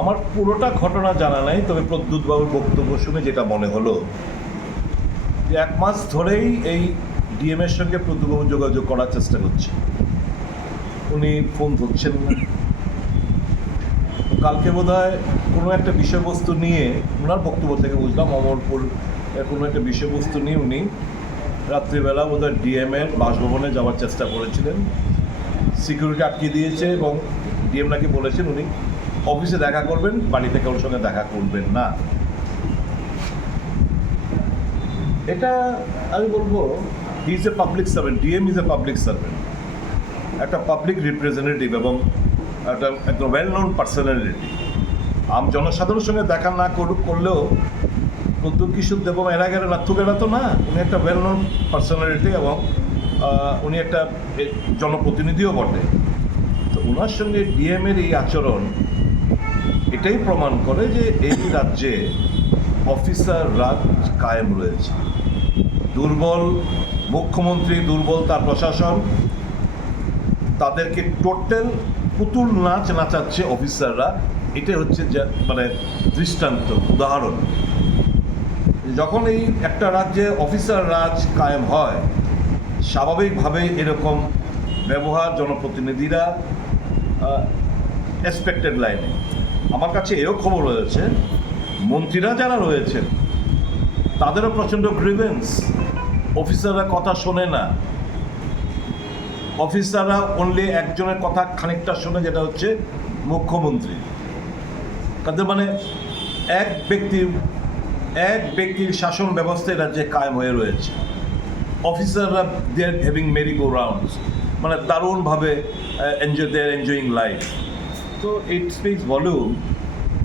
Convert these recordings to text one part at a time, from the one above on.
আমার পুরোটা ঘটনা জানা নাই, তবে প্রদ্যুৎবাবুর বক্তব্য শুনে যেটা মনে হলো, যে এক মাস ধরেই এই ডিএম এর সঙ্গে প্রদ্যুৎবাবু যোগাযোগ করার চেষ্টা করছে। উনি ফোন ধরছেন না। কালকে বোধ হয় কোনো একটা বিষয়বস্তু নিয়ে, ওনার বক্তব্য থেকে বুঝলাম, অমরপুর কোনো একটা বিষয়বস্তু নিয়ে উনি রাত্রিবেলা বোধ হয় ডিএম এর বাসভবনে যাওয়ার চেষ্টা করেছিলেন। সিকিউরিটি আটকে দিয়েছে এবং ডিএম নাকি বলেছেন উনি অফিসে দেখা করবেন, বাড়িতে কারোর সঙ্গে দেখা করবেন না। এটা আমি বলব he is a public servant DM is a public servant একটা পাবলিক রিপ্রেজেন্টেটিভ এবং একটা একদম ওয়েল নোন পার্সোনালিটি আম জনসাধারণের সঙ্গে দেখা না করুক করলেও প্রদ্যুৎ কিশোর দেবম এরা গেলে নাথুকেরা তো না। উনি একটা ওয়েল নোন পার্সোনালিটি এবং উনি একটা জনপ্রতিনিধিও বটে। তো ওনার সঙ্গে ডিএমের এই আচরণ এটাই প্রমাণ করে যে এই রাজ্যে অফিসার রাজ কায়েম রয়েছে। দুর্বল মুখ্যমন্ত্রী, দুর্বল তার প্রশাসন, তাদেরকে টোটাল পুতুল নাচ নাচাচ্ছে অফিসাররা। এটাই হচ্ছে মানে দৃষ্টান্ত, উদাহরণ। যখন এই একটা রাজ্যে অফিসার রাজ কায়েম হয় স্বাভাবিকভাবে এরকম ব্যবহার, জনপ্রতিনিধিরা এক্সপেক্টেড লাইনে আমার কাছে এও খবর রয়েছে, মন্ত্রীরা যারা রয়েছেন, তাদেরও প্রচণ্ড গ্রিভেন্স অফিসাররা কথা শোনে না। অফিসাররা অনলি একজনের কথা খানিকটা শোনে, যেটা হচ্ছে মুখ্যমন্ত্রী। তাদের মানে এক ব্যক্তির এক ব্যক্তির শাসন ব্যবস্থায় রাজ্যে কায়েম হয়ে রয়েছে। অফিসাররা they are having merry go rounds মানে দারুণভাবে enjoy they are enjoying life তো ইট স্পিক্স ভলিউম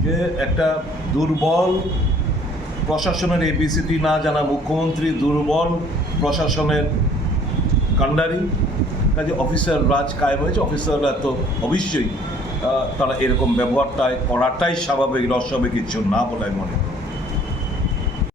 যে একটা দুর্বল প্রশাসনের এবিসিটি না জানা মুখ্যমন্ত্রী দুর্বল প্রশাসনের কান্ডারি, কাজে অফিসার রাজ কায়েম হয়েছে অফিসাররা তো অবশ্যই তারা এরকম ব্যবহারটাই করাটাই স্বাভাবিক অস্বাভাবিক কিছু না বলে মনে করি।